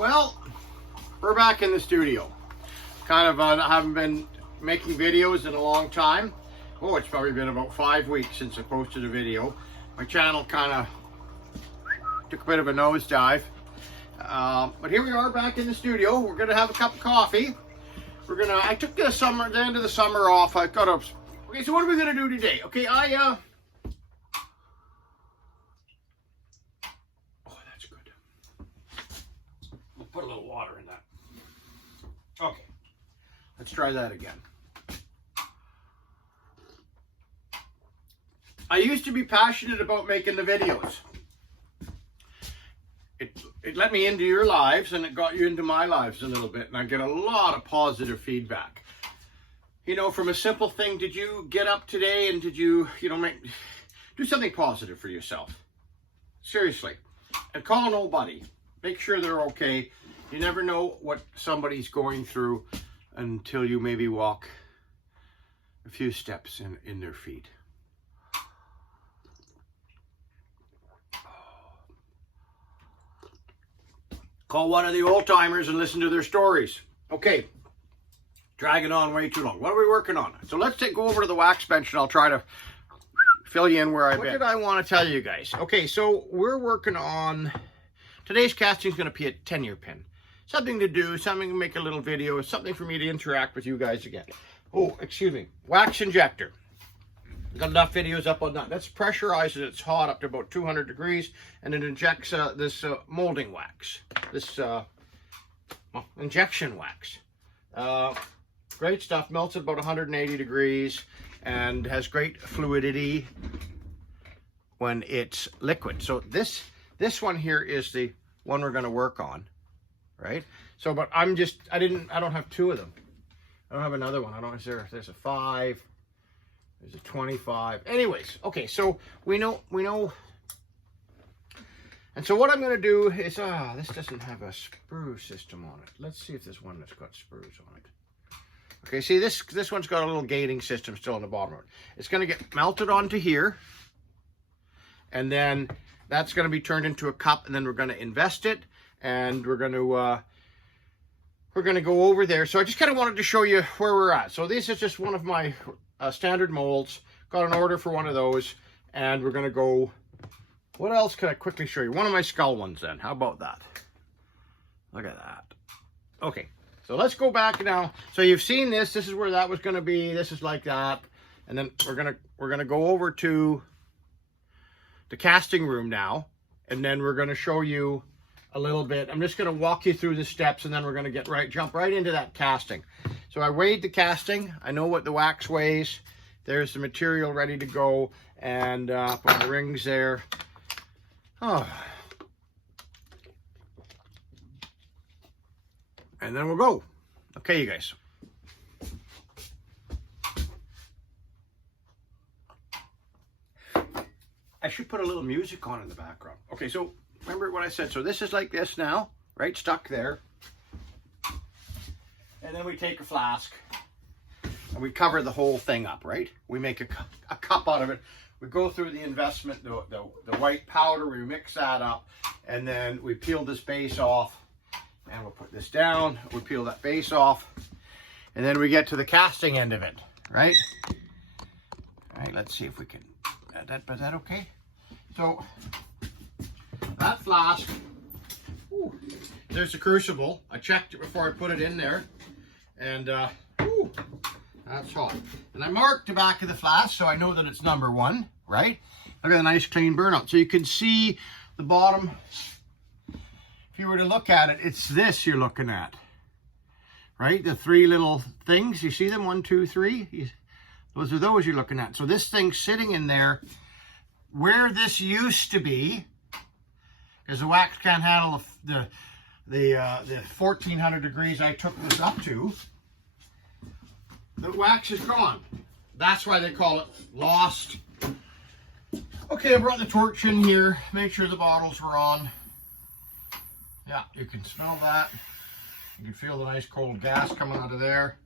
Well, we're back in the studio. Kind of haven't been making videos in a long time. Oh, it's probably been about 5 weeks since I posted a video. My channel kind of took a bit of a nosedive. But here we are back in the studio. We're gonna have a cup of coffee. I took the end of the summer off. I got up. Okay, so what are we gonna do today? Okay, oh, that's good. We'll put a little water in that. Okay, let's try that again. I used to be passionate about making the videos. It let me into your lives, and it got you into my lives a little bit, and I get a lot of positive feedback. You know, from a simple thing, did you get up today and did you do something positive for yourself? Seriously. And call an old buddy. Make sure they're okay. You never know what somebody's going through until you maybe walk a few steps in their feet. Call one of the old timers and listen to their stories. Okay, dragging on way too long. What are we working on? So let's go over to the wax bench and I'll try to fill you in where I've been. What did I want to tell you guys? Okay, so we're working on, today's casting is going to be a 10-year pin. Something to do, something to make a little video, something for me to interact with you guys again. Oh, excuse me, wax injector. Got enough videos up on that. That's pressurized and it's hot up to about 200 degrees, and it injects this molding wax, this injection wax. Great stuff, melts at about 180 degrees and has great fluidity when it's liquid. So this one here is the one we're going to work on, right? So, but I don't have two of them. I don't have another one. There's a 5. There's a 25. Anyways, okay, so we know. And so what I'm going to do is, this doesn't have a sprue system on it. Let's see if there's one that's got sprues on it. Okay, see, this one's got a little gating system still on the bottom of it. It's going to get melted onto here, and then that's going to be turned into a cup, and then we're going to invest it, and we're going to go over there. So I just kind of wanted to show you where we're at. So this is just one of my standard molds. Got an order for one of those, and we're gonna go. What else can I quickly show you? One of my skull ones then. How about that? Look at that. Okay, so let's go back now. So you've seen this. This is where that was gonna be. This is like that, and then we're gonna go over to the casting room now, and then we're gonna show you a little bit. I'm just gonna walk you through the steps, and then we're gonna jump right into that casting. So I weighed the casting. I know what the wax weighs. There's the material ready to go, and put the rings there. Oh. And then we'll go. Okay, you guys. I should put a little music on in the background. Okay, so remember what I said. So this is like this now, right? Stuck there. And then we take a flask and we cover the whole thing up, right? We make a cup out of it. We go through the investment, the white powder, we mix that up, and then we peel this base off, and we'll put this down. We peel that base off, and then we get to the casting end of it, right? All right, let's see if we can, is that okay? So that flask, ooh, there's the crucible. I checked it before I put it in there. And, ooh, that's hot. And I marked the back of the flask so I know that it's number 1, right? Look at the nice clean burnout. So you can see the bottom. If you were to look at it, it's this you're looking at, right? The 3 little things. You see them? 1, 2, 3. Those are those you're looking at. So this thing's sitting in there where this used to be, because the wax can't handle the 1400 degrees I took this up to. The wax is gone. That's why they call it lost. Okay, I brought the torch in here. Make sure the bottles were on. Yeah, you can smell that. You can feel the nice cold gas coming out of there.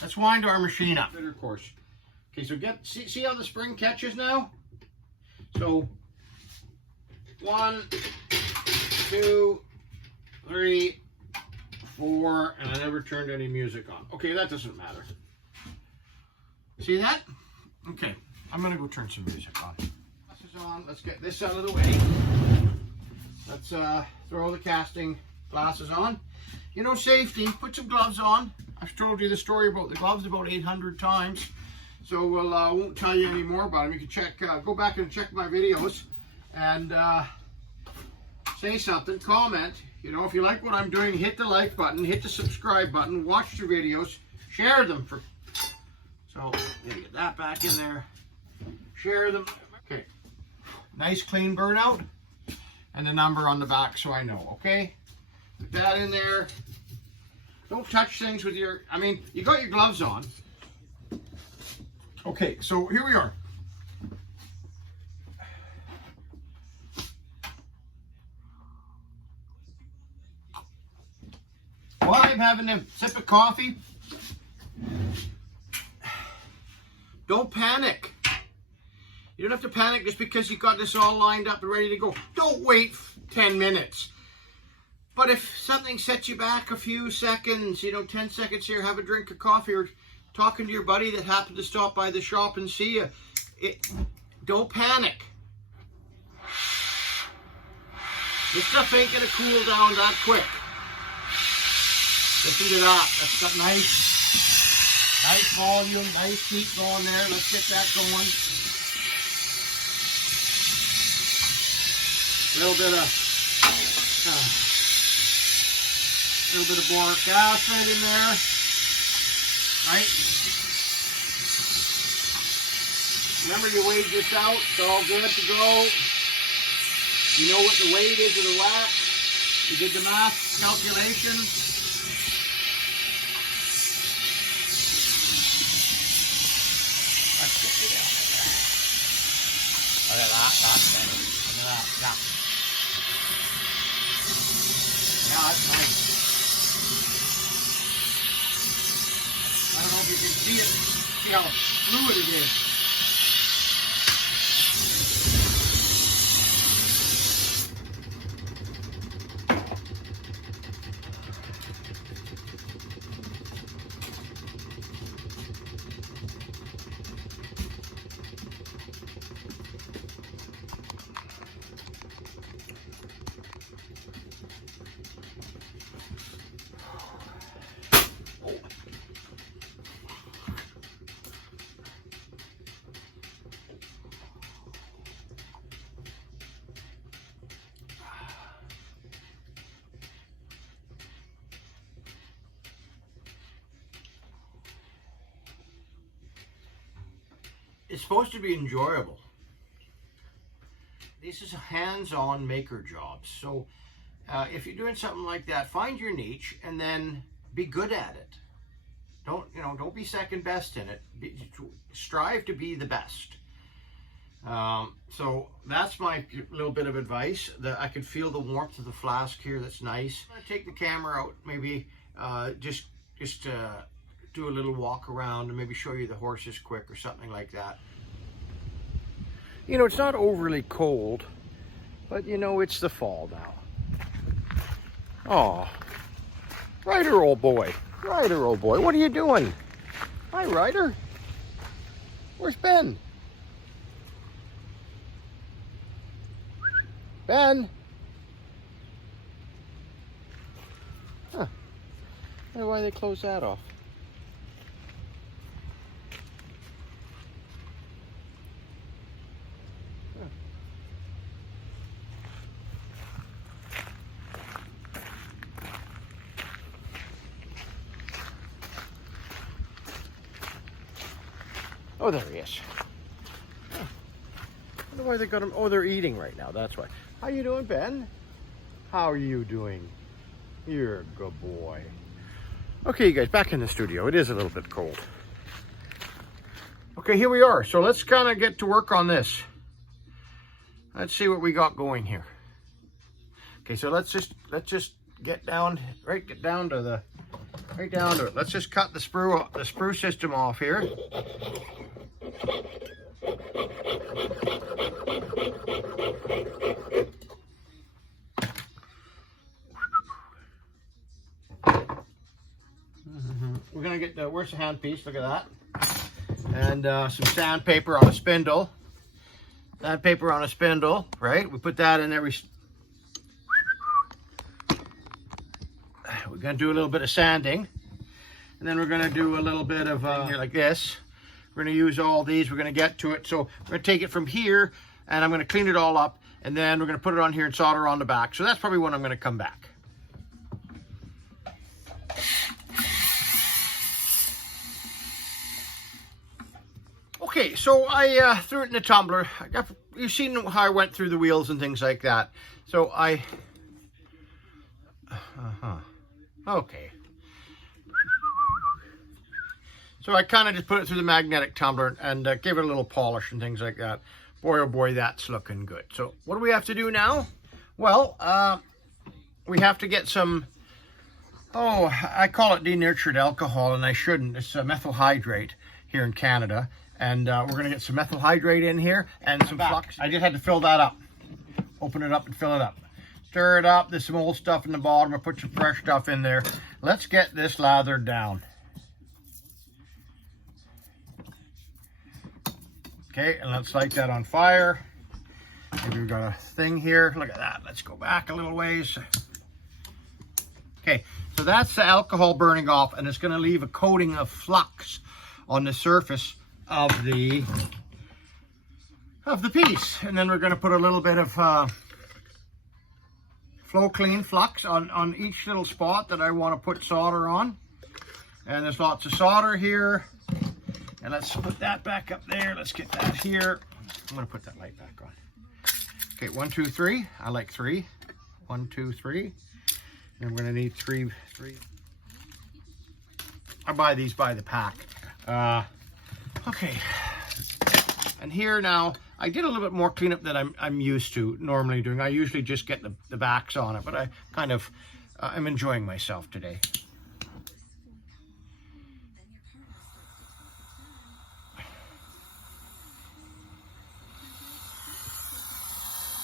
Let's wind our machine up. Of course. Okay, so see how the spring catches now? So 1, 2, 3, never turned any music on. Okay, that doesn't matter. See that? Okay, I'm gonna go turn some music on. Glasses on, let's get this out of the way. Let's throw the casting glasses on. You know, safety, put some gloves on. I've told you the story about the gloves about 800 times. So we'll, won't tell you any more about them. You can check, go back and check my videos and say something, comment. You know, if you like what I'm doing, hit the like button, hit the subscribe button, watch the videos, share them. So, get that back in there. Share them. Okay. Nice clean burnout. And the number on the back so I know, okay? Put that in there. Don't touch things with your, I mean, you got your gloves on. Okay, so here we are. While I'm having a sip of coffee, don't panic. You don't have to panic just because you got this all lined up and ready to go. Don't wait 10 minutes. But if something sets you back a few seconds, you know, 10 seconds here, have a drink of coffee or talking to your buddy that happened to stop by the shop and see you, don't panic. This stuff ain't gonna cool down that quick. Listen to that. That's got nice volume, nice heat going there. Let's get that going. A little bit of boric acid in there, right? Remember, you weighed this out. It's all good to go. You know what the weight is of the wax. You did the math calculation. Let's get you down in there. Look at that thing. Look at that. Yeah, that's nice. I don't know if you can see it. See how fluid it is. It's supposed to be enjoyable. This is a hands-on maker job. So if you're doing something like that, find your niche and then be good at it. Don't be second best in it. Strive to be the best. So that's my little bit of advice. I could feel the warmth of the flask here. That's nice. I'm gonna take the camera out, maybe just do a little walk around and maybe show you the horses quick or something like that. You know, it's not overly cold, but you know, it's the fall now. Oh, Ryder, old boy. Ryder, old boy, what are you doing? Hi, Ryder. Where's Ben? Ben? Huh. I wonder why they closed that off. Oh, there he is. Oh. I wonder why they got him. Oh, they're eating right now. That's why. How you doing, Ben? How are you doing? You're a good boy. Okay, you guys, back in the studio. It is a little bit cold. Okay, here we are. So let's kind of get to work on this. Let's see what we got going here. Okay, so let's just get down to it. Let's just cut the sprue system off here. we're gonna get the, where's the handpiece? Look at that. And some sandpaper on a spindle. Sandpaper on a spindle, right? We put that in every. We're gonna do a little bit of sanding, and then we're gonna do a little bit of here like this. We're gonna use all these. We're gonna get to it. So we're gonna take it from here, and I'm gonna clean it all up, and then we're gonna put it on here and solder on the back. So that's probably when I'm gonna come back. Okay, so I threw it in the tumbler. You've seen how I went through the wheels and things like that. So okay. So I kind of just put it through the magnetic tumbler and gave it a little polish and things like that. Boy, oh boy, that's looking good. So what do we have to do now? Well, we have to get some, I call it denatured alcohol, and I shouldn't. It's methyl hydrate here in Canada. And we're going to get some methyl hydrate in here and some flux. I just had to fill that up. Open it up and fill it up. Stir it up. There's some old stuff in the bottom. I'll put some fresh stuff in there. Let's get this lathered down. Okay, and let's light that on fire. Maybe we've got a thing here. Look at that. Let's go back a little ways. Okay, so that's the alcohol burning off, and it's going to leave a coating of flux on the surface of the piece. And then we're going to put a little bit of flow clean flux on each little spot that I want to put solder on. And there's lots of solder here. And let's put that back up there. Let's get that here. I'm going to put that light back on. Okay, 1, 2, 3. I like 3. 1, 2, 3. And we're going to need three. I buy these by the pack. Okay. And here now, I did a little bit more cleanup than I'm used to normally doing. I usually just get the backs on it, but I kind of, I'm enjoying myself today.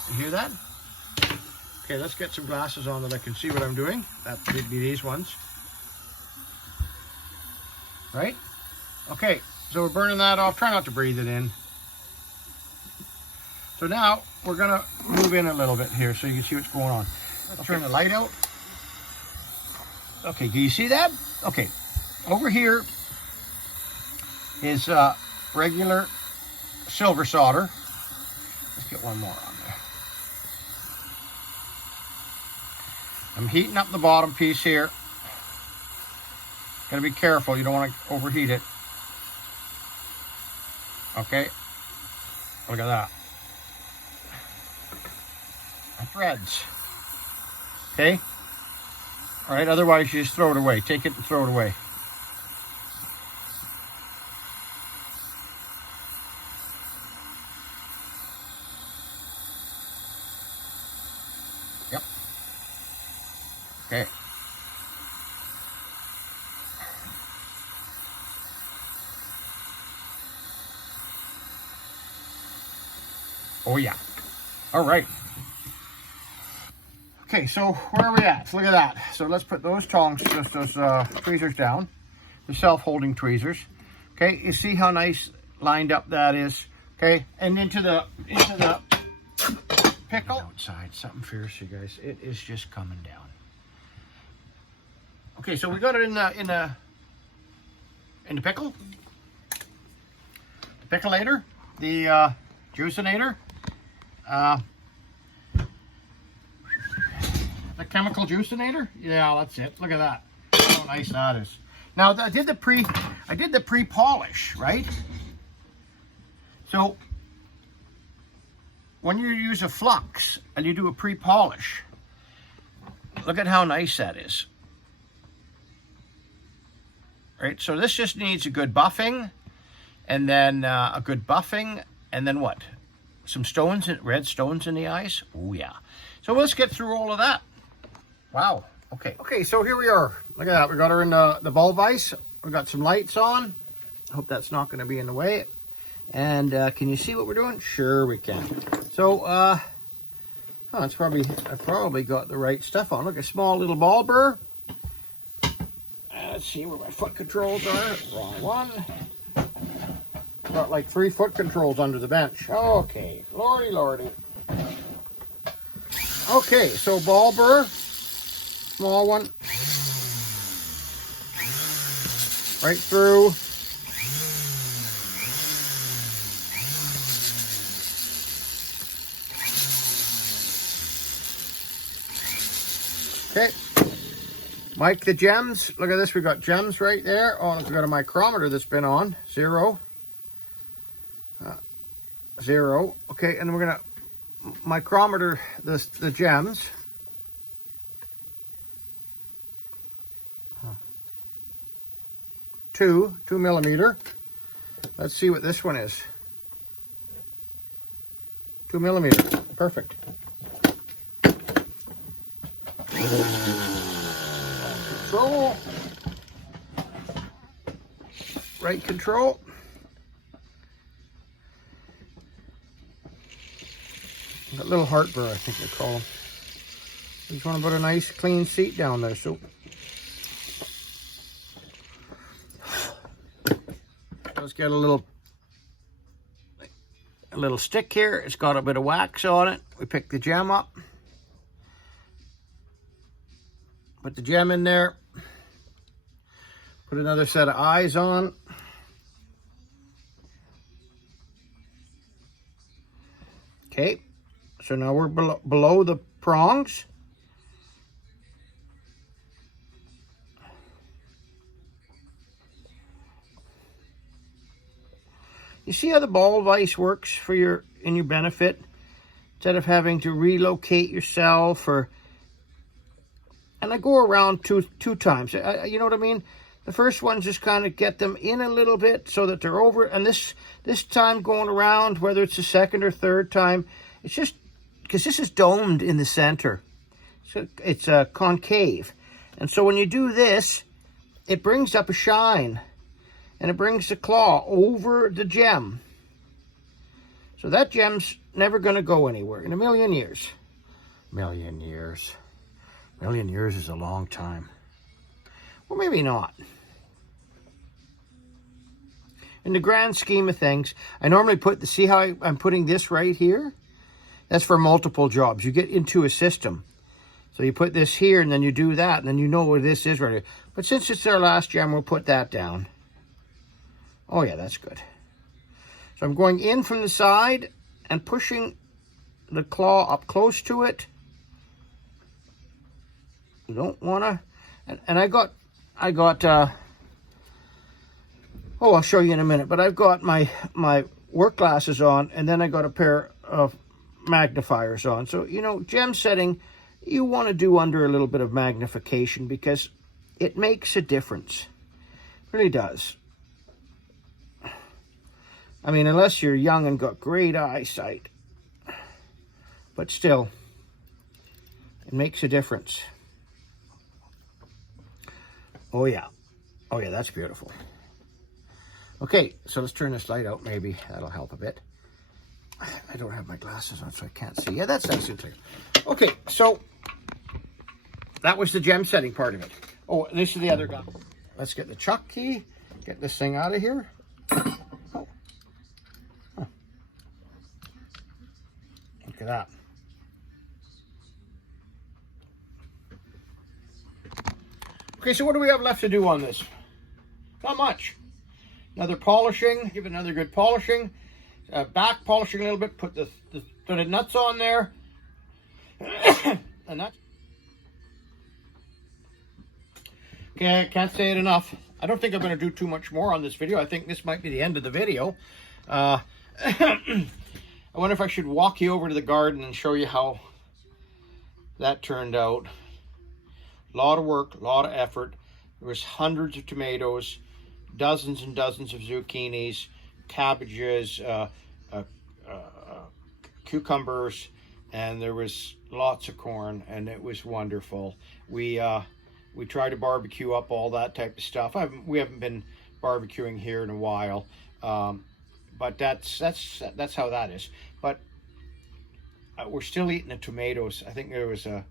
You hear that? Okay, let's get some glasses on that I can see what I'm doing. That would be these ones. Right? Okay, so we're burning that off. Try not to breathe it in. So now we're gonna move in a little bit here so you can see what's going on. Let's turn the light out. Okay, do you see that? Okay, over here is regular silver solder. Let's get one more on there. I'm heating up the bottom piece here. Gotta be careful, you don't want to overheat it. Okay, look at that. Threads. Okay, all right, otherwise you just throw it away. Take it and throw it away. Yep. Okay. Oh yeah. All right. Okay, so where are we at? So look at that. So let's put those tongs, those tweezers down, the self-holding tweezers. Okay, you see how nice lined up that is. Okay, and into the pickle. Outside, something fierce, you guys. It is just coming down. Okay, so we got it in the pickle, the pickleator, the juicinator. The chemical juicinator? Yeah, that's it. Look at that. How nice that is. Now I did the pre-polish, right? So when you use a flux and you do a pre-polish, look at how nice that is. Right? So this just needs a good buffing, and then what? Some stones, red stones in the eyes. Oh yeah. So let's get through all of that. Wow. Okay. Okay, so here we are. Look at that. We got her in the bulb vise. We got some lights on. I hope that's not going to be in the way. And can you see what we're doing? Sure we can. So I've probably got the right stuff on. Look, a small little ball burr. Let's see where my foot controls are. Wrong one. Got like 3 foot controls under the bench. Okay, lordy, lordy. Okay, so ball burr, small one, right through. Okay, Mike the gems. Look at this, we got gems right there. Oh, we've got a micrometer that's been on, 0. 0. Okay, and we're gonna micrometer the gems. Two millimeter. Let's see what this one is. 2 millimeter. Perfect. Control. Right control. That little heart burr, I think they call them. Just want to put a nice clean seat down there. So let's get a little stick here. It's got a bit of wax on it. We pick the gem up. Put the gem in there. Put another set of eyes on. Okay. So now we're below the prongs. You see how the ball vise works for your benefit? Instead of having to relocate yourself and I go around two times. You know what I mean? The first one just kind of get them in a little bit so that they're over. And this time going around, whether it's the second or third time, it's just because this is domed in the center. So it's concave. And so when you do this, it brings up a shine. And it brings the claw over the gem. So that gem's never going to go anywhere in a million years. Million years. Million years is a long time. Well, maybe not. In the grand scheme of things, I normally see how I'm putting this right here? That's for multiple jobs. You get into a system. So you put this here and then you do that and then you know where this is right here. But since it's our last gem, we'll put that down. Oh yeah, that's good. So I'm going in from the side and pushing the claw up close to it. You don't want to, and I got, oh, I'll show you in a minute, but I've got my work glasses on, and then I got a pair of magnifiers on. So, you know, gem setting, you want to do under a little bit of magnification because it makes a difference. It really does. I mean, unless you're young and got great eyesight, but still, it makes a difference. Oh yeah, that's beautiful. Okay, so let's turn this light out. Maybe that'll help a bit. I don't have my glasses on, so I can't see. Yeah, that's nice and clear. Okay, so that was the gem setting part of it. Oh, this is the other gun. Let's get the chuck key. Get this thing out of here. Oh. Huh. Look at that. Okay, so what do we have left to do on this? Not much. Another polishing, give it another good polishing. Back polishing a little bit, put the threaded nuts on there. And that's... Okay, I can't say it enough. I don't think I'm going to do too much more on this video. I think this might be the end of the video. I wonder if I should walk you over to the garden and show you how that turned out. A lot of work, a lot of effort. There was hundreds of tomatoes, dozens and dozens of zucchinis, cabbages, cucumbers, and there was lots of corn, and it was wonderful. We tried to barbecue up all that type of stuff. We haven't been barbecuing here in a while, but that's how that is. But we're still eating the tomatoes. I think there was a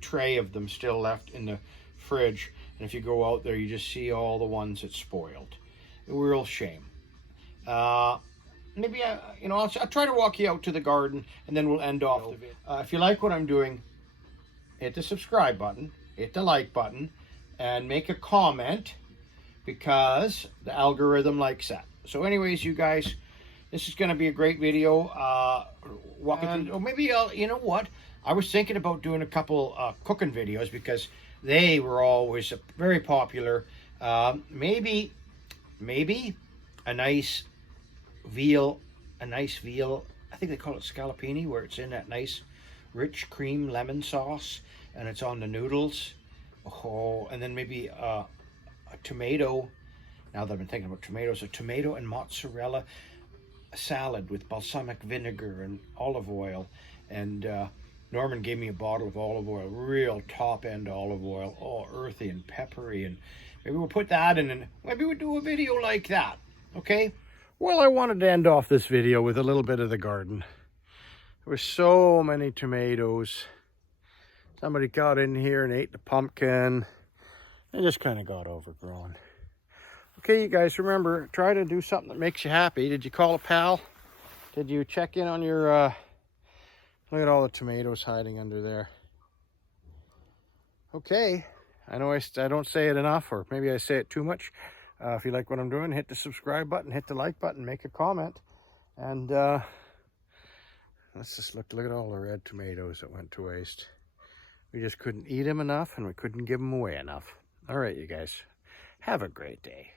tray of them still left in the fridge. And if you go out there, you just see all the ones that spoiled. A real shame. Maybe, you know, I'll try to walk you out to the garden, and then we'll end off the video. If you like what I'm doing, hit the subscribe button, hit the like button, and make a comment, because the algorithm likes that. So anyways, you guys, this is going to be a great video. Or maybe I'll, you know what? I was thinking about doing a couple cooking videos, because they were always very popular. Maybe a nice veal, I think they call it scallopini, where it's in that nice rich cream lemon sauce, and it's on the noodles. Oh, and then maybe a tomato. Now that I've been thinking about tomatoes, a tomato and mozzarella salad with balsamic vinegar and olive oil. And Norman gave me a bottle of olive oil, real top-end olive oil, all earthy and peppery. And maybe we'll put that in, and maybe we'll do a video like that, okay? Well, I wanted to end off this video with a little bit of the garden. There were so many tomatoes. Somebody got in here and ate the pumpkin. They just kind of got overgrown. Okay, you guys, remember, try to do something that makes you happy. Did you call a pal? Did you check in on your... Look at all the tomatoes hiding under there. Okay, I know I don't say it enough, or maybe I say it too much. If you like what I'm doing, hit the subscribe button, hit the like button, make a comment. And let's just look at all the red tomatoes that went to waste. We just couldn't eat them enough, and we couldn't give them away enough. All right, you guys, have a great day.